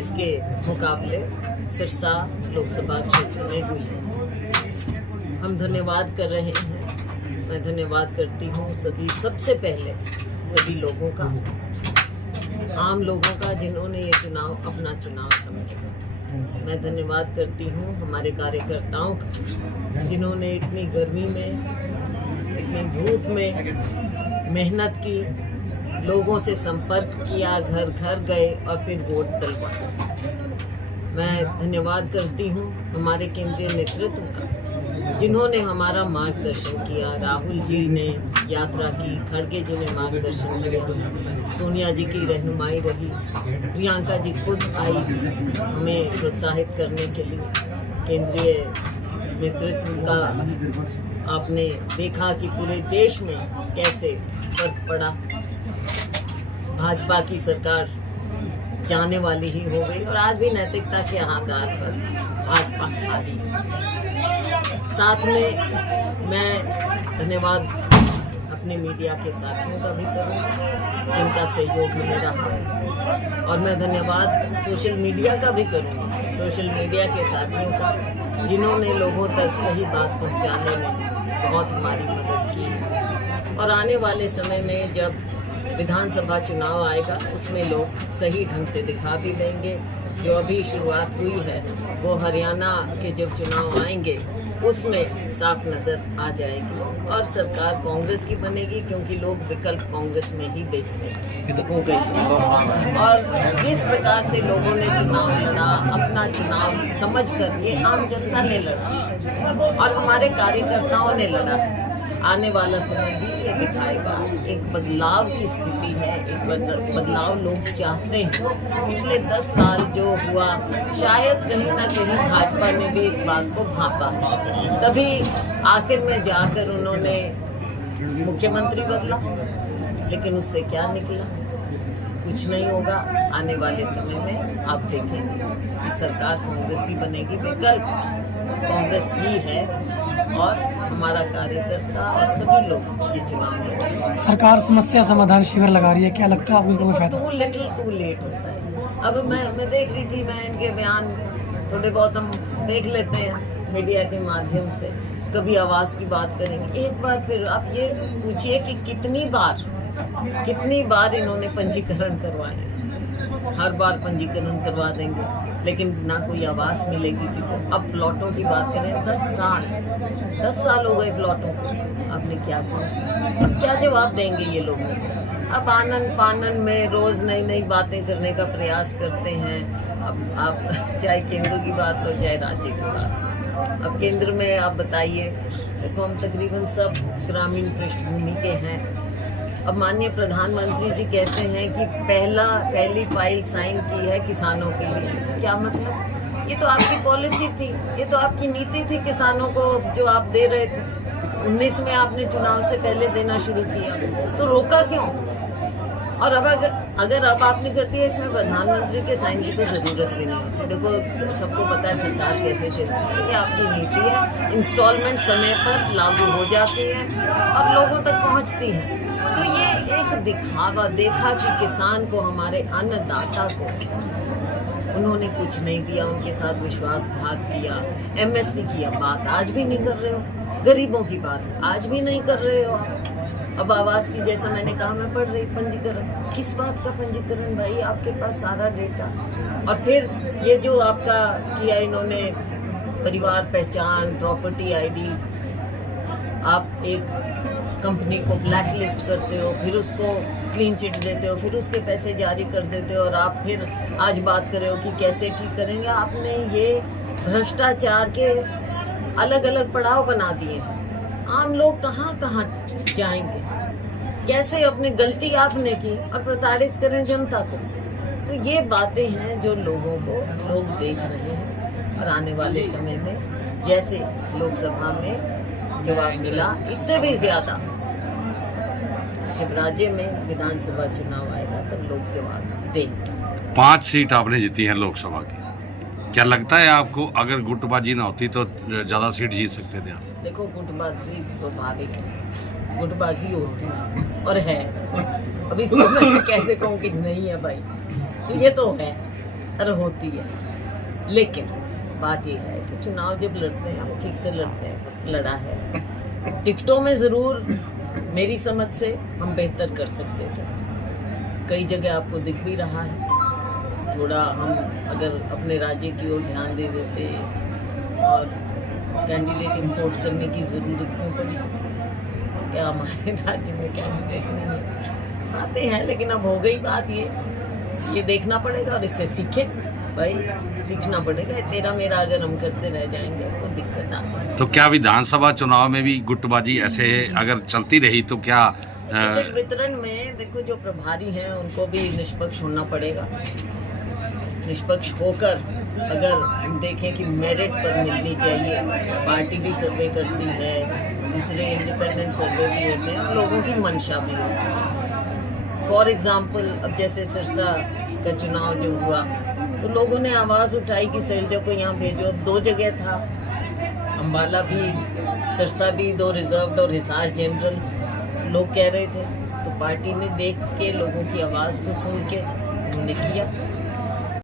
कांग्रेस के मुकाबले सिरसा लोकसभा क्षेत्र में हुई है। हम धन्यवाद कर रहे हैं। मैं धन्यवाद करती हूँ सबसे पहले सभी लोगों का, आम लोगों का, जिन्होंने ये चुनाव अपना चुनाव समझा। मैं धन्यवाद करती हूँ हमारे कार्यकर्ताओं का, जिन्होंने इतनी गर्मी में, इतनी धूप में मेहनत की, लोगों से संपर्क किया, घर घर गए और फिर वोट डलवाया। मैं धन्यवाद करती हूँ हमारे केंद्रीय नेतृत्व का, जिन्होंने हमारा मार्गदर्शन किया। राहुल जी ने यात्रा की, खड़गे जी ने मार्गदर्शन किया, सोनिया जी की रहनुमाई रही, प्रियंका जी खुद आई हमें प्रोत्साहित करने के लिए। केंद्रीय नेतृत्व का आपने देखा कि पूरे देश में कैसे फर्क पड़ा। भाजपा की सरकार जाने वाली ही हो गई और आज भी नैतिकता के आधार पर भाजपा आ रही है। साथ में मैं धन्यवाद अपने मीडिया के साथियों का भी करूँगा, जिनका सहयोग हमें रहा, और मैं धन्यवाद सोशल मीडिया का भी करूँगा, सोशल मीडिया के साथियों का, जिन्होंने लोगों तक सही बात पहुँचाने में बहुत हमारी मदद की है। और आने वाले समय में जब विधानसभा चुनाव आएगा, उसमें लोग सही ढंग से दिखा भी देंगे। जो अभी शुरुआत हुई है वो हरियाणा के जब चुनाव आएंगे उसमें साफ नज़र आ जाएगी और सरकार कांग्रेस की बनेगी, क्योंकि लोग विकल्प कांग्रेस में ही देखने हो गए। और जिस प्रकार से लोगों ने चुनाव लड़ा, अपना चुनाव समझकर, ये आम जनता ने लड़ा और हमारे कार्यकर्ताओं ने लड़ा। आने वाला समय भी ये दिखाएगा एक बदलाव की स्थिति है, एक बदलाव लोग चाहते हैं। पिछले 10 साल जो हुआ, शायद कहीं ना कहीं भाजपा ने भी इस बात को भांपा, तभी आखिर में जाकर उन्होंने मुख्यमंत्री बदला। लेकिन उससे क्या निकला? कुछ नहीं होगा। आने वाले समय में आप देखेंगे कि सरकार कांग्रेस की बनेगी, विकल्प कांग्रेस ही है और हमारा कार्यकर्ता और सभी लोग ये चुनाव लड़ेंगे। सरकार समस्या समाधान शिविर लगा रही है, क्या लगता है आपको इसका कोई फायदा? टू लेट होता है। अब मैं देख रही थी, मैं इनके बयान थोड़े बहुत हम देख लेते हैं मीडिया के माध्यम से, कभी आवास की बात करेंगे, एक बार फिर आप ये पूछिए कि कितनी बार इन्होंने पंजीकरण करवाए। हर बार पंजीकरण करवा देंगे लेकिन ना कोई आवास मिले किसी को। अब प्लॉटों की बात करें, 10 साल हो गए प्लॉटों को, आपने क्या किया? अब क्या जवाब देंगे ये लोग? अब आनन फानन में रोज नई नई बातें करने का प्रयास करते हैं। अब आप चाहे केंद्र की बात हो चाहे राज्य की बात। अब केंद्र में आप बताइए, देखो हम तकरीबन सब ग्रामीण पृष्ठभूमि के हैं। अब माननीय प्रधानमंत्री जी कहते हैं कि पहली फाइल साइन की है किसानों के लिए। क्या मतलब? ये तो आपकी पॉलिसी थी, ये तो आपकी नीति थी किसानों को जो आप दे रहे थे। 19 में आपने चुनाव से पहले देना शुरू किया, तो रोका क्यों? और अब अगर अब आपने कर दिया, इसमें प्रधानमंत्री के साइन की तो जरूरत भी नहीं होती। देखो सबको पता है सरकार कैसे चलती है, ये आपकी नीति है। इंस्टॉलमेंट समय पर लागू हो जाती है और लोगों तक पहुंचती है। तो ये एक दिखावा देखा कि किसान को, हमारे अन्नदाता को उन्होंने कुछ नहीं दिया, उनके साथ विश्वासघात किया। एमएसपी की बात आज भी नहीं कर रहे हो, गरीबों की बात आज भी नहीं कर रहे हो आप। अब आवास की, जैसा मैंने कहा, मैं पढ़ रही, पंजीकरण, किस बात का पंजीकरण भाई? आपके पास सारा डेटा। और फिर ये जो आपका किया इन्होंने, परिवार पहचान, प्रॉपर्टी आईडी, आप एक कंपनी को ब्लैक लिस्ट करते हो, फिर उसको क्लीन चिट देते हो, फिर उसके पैसे जारी कर देते हो और आप फिर आज बात कर रहे हो कि कैसे ठीक करेंगे। आपने ये भ्रष्टाचार के अलग अलग पड़ाव बना दिए हैं। आम लोग कहाँ जाएंगे? कैसे अपनी गलती आपने की और प्रताड़ित करें जनता को? तो ये बातें हैं जो लोगों को लोग देख रहे हैं। और आने वाले समय में जैसे लोकसभा में जवाब मिला, इससे भी ज्यादा जब राज्य में विधानसभा चुनाव आएगा तो लोग जवाब देंगे। 5 सीट आपने जीती हैं लोकसभा की, क्या लगता है आपको अगर गुटबाजी ना होती तो ज्यादा सीट जीत सकते थे आप? देखो गुटबाजी स्वाभाविक है, गुटबाजी होती है और है। अब इसको मैं कैसे कहूँ कि नहीं है भाई, तो ये तो है। हर होती है। लेकिन बात यह है कि चुनाव जब लड़ते हैं हम ठीक से लड़ते हैं, लड़ा है। टिकटों में ज़रूर मेरी समझ से हम बेहतर कर सकते थे, कई जगह आपको दिख भी रहा है। थोड़ा हम अगर अपने राज्य की ओर ध्यान दे देते और कैंडिडेट इंपोर्ट करने की ज़रूरत क्यों पड़ी? क्या हमारे राज्य में कैंडिडेट नहीं है? आते हैं, लेकिन अब हो गई बात ये देखना पड़ेगा और इससे सीखे भाई, सीखना पड़ेगा। तेरा मेरा अगर हम करते रह जाएंगे तो दिक्कत आ जाएगी। तो क्या विधानसभा चुनाव में भी गुटबाजी ऐसे अगर चलती रही तो क्या टिकट वितरण में देखो, जो प्रभारी हैं उनको भी निष्पक्ष होना पड़ेगा। निष्पक्ष होकर अगर हम देखें कि मेरिट पर मिलनी चाहिए, पार्टी भी सर्वे करती है, दूसरे इंडिपेंडेंट सर्वे भी होते हैं, लोगों की मंशा भी होती है। फॉर एग्जाम्पल, अब जैसे सिरसा का चुनाव जो हुआ तो लोगों ने आवाज़ उठाई कि शैलजा को यहाँ भेजो। अब 2 जगह था, अम्बाला भी, सिरसा भी, 2 रिजर्व्ड और हिसार जनरल लोग कह रहे थे। तो पार्टी ने देख के, लोगों की आवाज़ को सुन के उन्होंने किया।